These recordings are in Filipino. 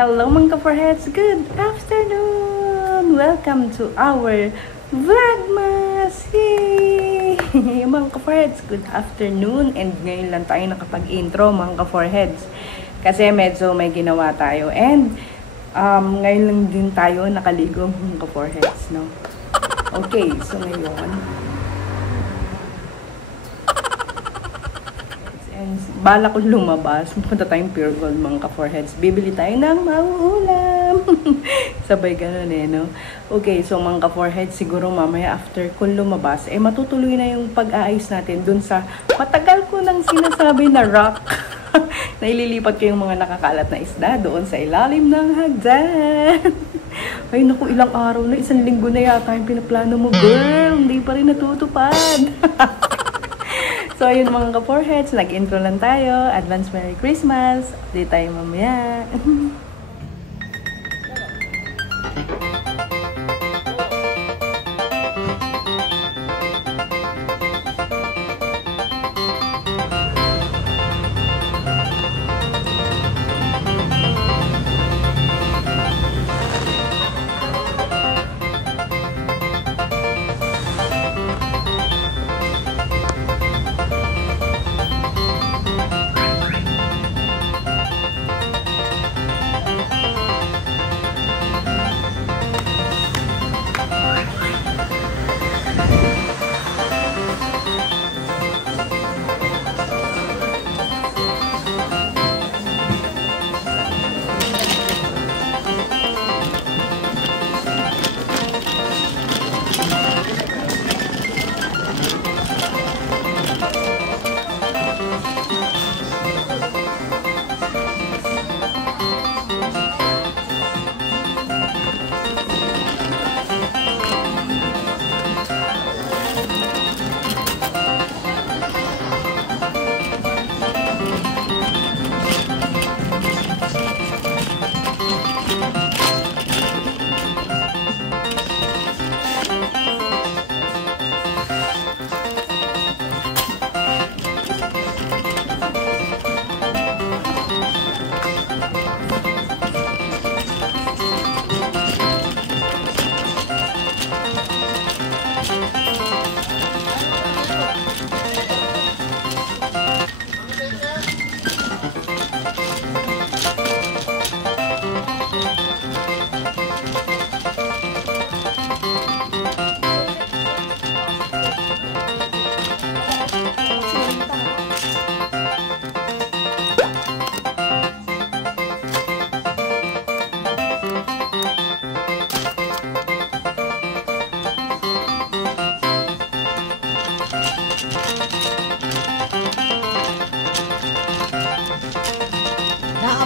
Hello mga ka-4heads! Good afternoon! Welcome to our Vlogmas! Yay! Mga ka-4heads, good afternoon! And ngayon lang tayo nakapag-intro mga ka-4heads. Kasi medyo may ginawa tayo. And ngayon lang din tayo nakaligo mga ka-4heads, no? Okay, so ngayon bala ko lumabas, punta tayong Pure Gold mga ka-4heads. Bibili tayo ng mauulam. Sabay ganun no? Okay, so mga ka-4heads, siguro mamaya after kung lumabas, matutuloy na yung pag-aayos natin dun sa matagal ko nang sinasabi na rock. Na ililipat ko yung mga nakakalat na isda doon sa ilalim ng hagdan. Ay naku, ilang araw na, 1 linggo na yata yung pinaplano mo, girl. Hindi pa rin natutupad. So, ayun mga ka-4heads, nag-intro lang tayo. Advance Merry Christmas. Update tayo mamaya.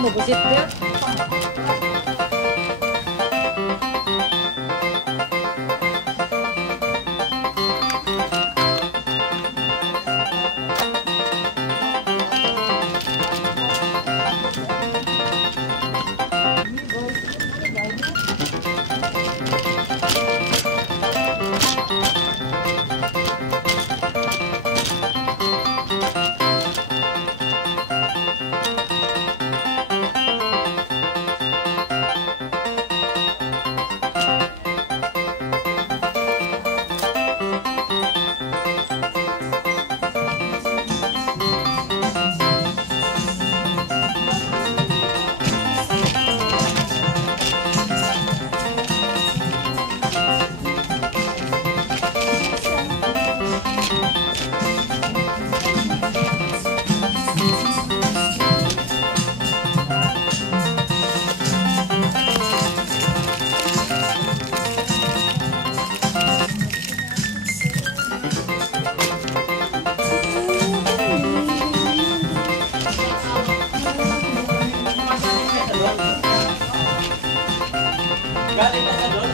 Busit dia. Galing na sa doon.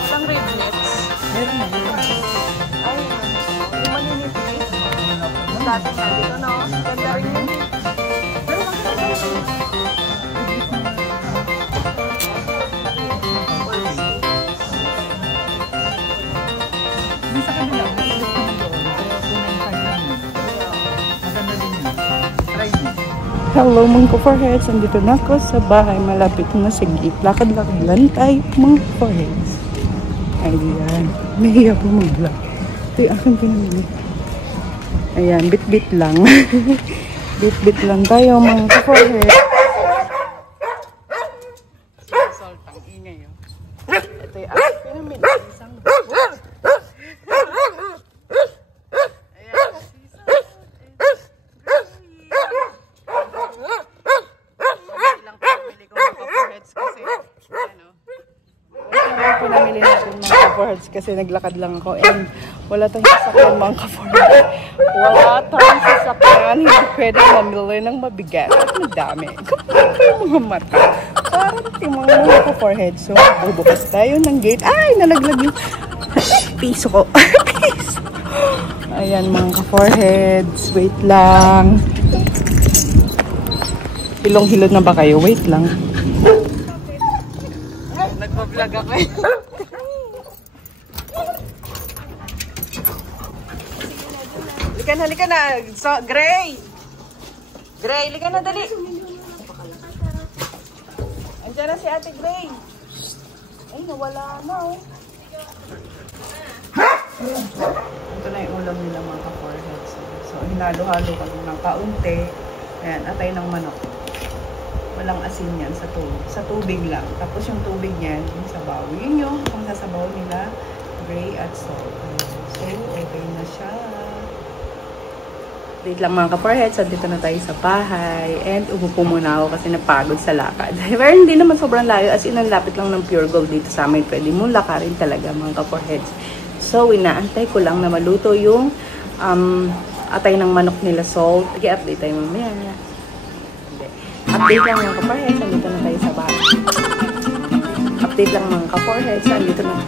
Isang riblets. Meron na. Ay, yung maninipis. Dati nga dito, no? Ganda rin yun. Pero hindi sa kanila. Maganda din yun. Try mo. Hello mga ka-foreheads, andito na ako sa bahay, malapit na sa gate. Lakad-lakad lang tayo mga ka-foreheads. Ayan, nahiya po mag-vlog. Ito yung aking pinamili. Ayan, bit-bit lang. Bit-bit lang tayo mga ka-foreheads. Salt ang ingay yun. Ito yung aking pinamili. Isang pinamili natin mga ka-foreheads kasi naglakad lang ako and wala tayong sasakyan mga ka-foreheads. Wala tayong sasakyan. Hindi pwede mamili ng mabigat at madami. Kapag yung mga mata. Parang yung mga ka-foreheads. So, bubukas tayo ng gate. Ay, nalaglag yung piso ko. Piso. Ayan mga ka-foreheads. Wait lang. Hilong-hilod na ba kayo? Wait lang. Nagpa-vlog ako eh. Halika na. So, Gray! Gray, halika na, dali. Andiyan na si Ate Gray. Ay, nawala na oh. Ito na yung ulam nila mga ka-foreheads. So, hinalo-halo ko ng kaunti. Ayan, atay ng manok. Walang asin yan sa tubig lang. Tapos yung tubig niyan, yung sabaw. Yun yung sasabaw nila, gray at salt. So, okay na siya. Wait lang mga ka-foreheads, dito na tayo sa bahay. And umupo muna ako kasi napagod sa lakad. Pero hindi naman sobrang layo. As in, ang lapit lang ng Pure Gold dito sa amin. Pwede mong lakarin talaga mga ka-foreheads. So, inaantay ko lang na maluto yung atay ng manok nila salt. I-update tayo mamaya. Update lang mga ka-foreheads, andito na tayo sa bahay. Update lang mga ka-foreheads, andito na.